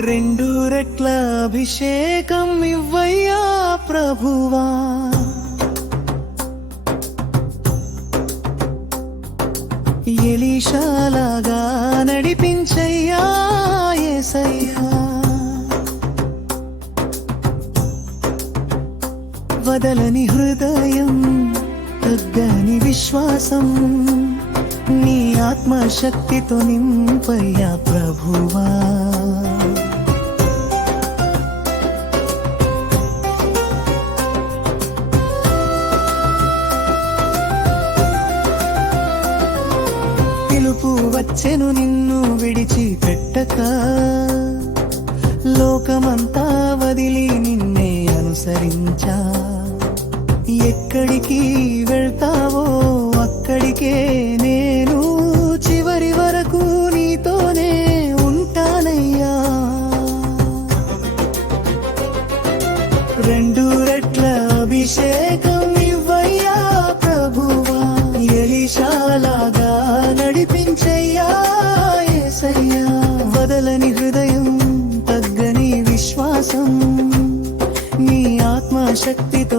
రెండు రెట్ల అభిషేకం ఇవ్వయ్యా ప్రభువా. ఎలీషాలాగా నడిపించయ్యా యేసయ్యా వదలని హృదయం తగ్గని విశ్వాసం నీ ఆత్మశక్తితో నింపయ్యా ప్రభువా. పిలుపు వచ్చెను నిన్ను విడిచి పెట్టక. లోకమంతా వదిలి నిన్నే అనుసరించా. ఎక్కడికి వెళ్తావో అక్కడికే నే శక్తితో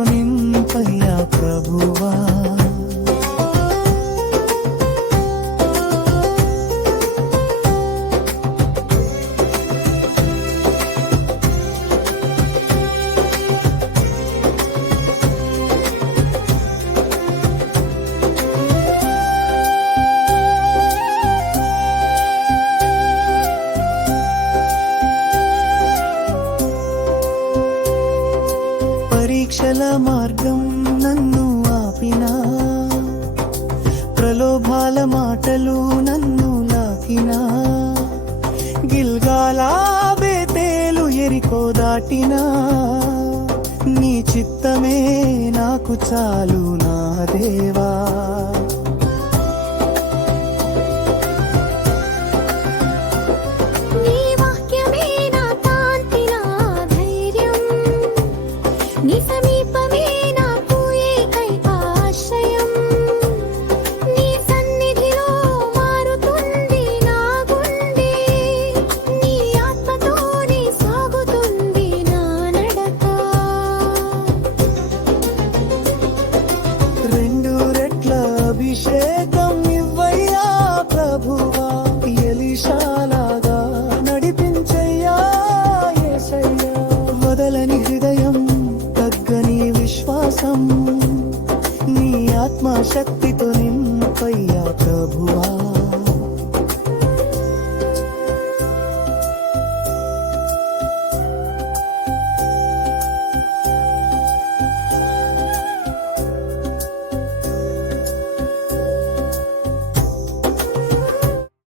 పరీక్షల మార్గం నన్ను ఆపినా. ప్రలోభాల మాటలు నన్ను లాకినా. గిల్గాలా బేతేలు ఎరికో దాటినా. నీ చిత్తమే నాకు చాలు నా దేవా. అభిషేకం ఇవ్వయ్యా ప్రభువా. ఎలిషాలాగా నడిపించయ్యా ఏసయ్యా. వదలని హృదయం తగ్గని విశ్వాసం. నీ ఆత్మశక్తితో నింపయ్యా ప్రభువా.